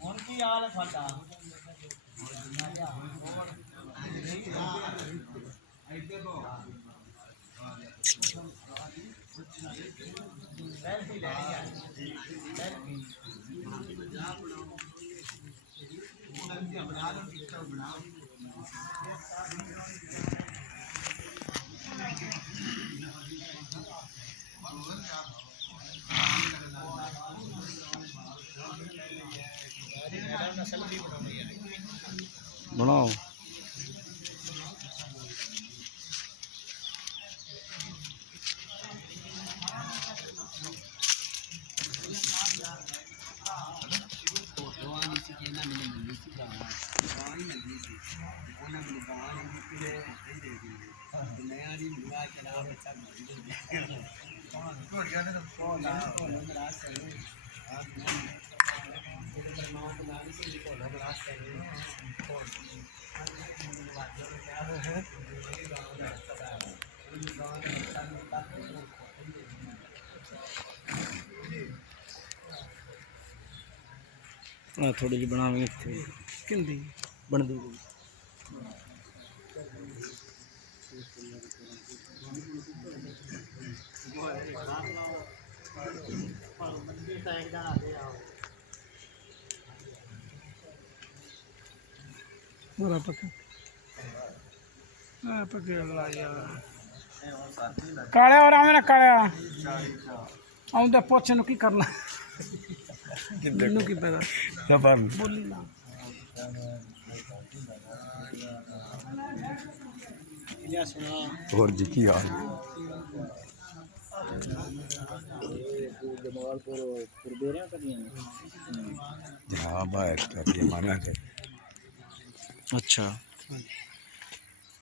ਹੁਣ ਕੀ ਹਾਲ ਹੈ ਤੁਹਾਡਾ ਸੈਲਫੀ ਲੈਣੀ ਹੈ ਸੈਲਫੀ ਬਣਾ ਲਓ ਟਿਕਟੋਕ ਬਣਾਓ बनाओ थोड़ी जी बनावे किंदी बनती पूरा पक्का काले और आवे ना काले आउंदे पुछ नु की करना मैनू की पता बोली ना और जी की हाल हाँ बाहर अच्छा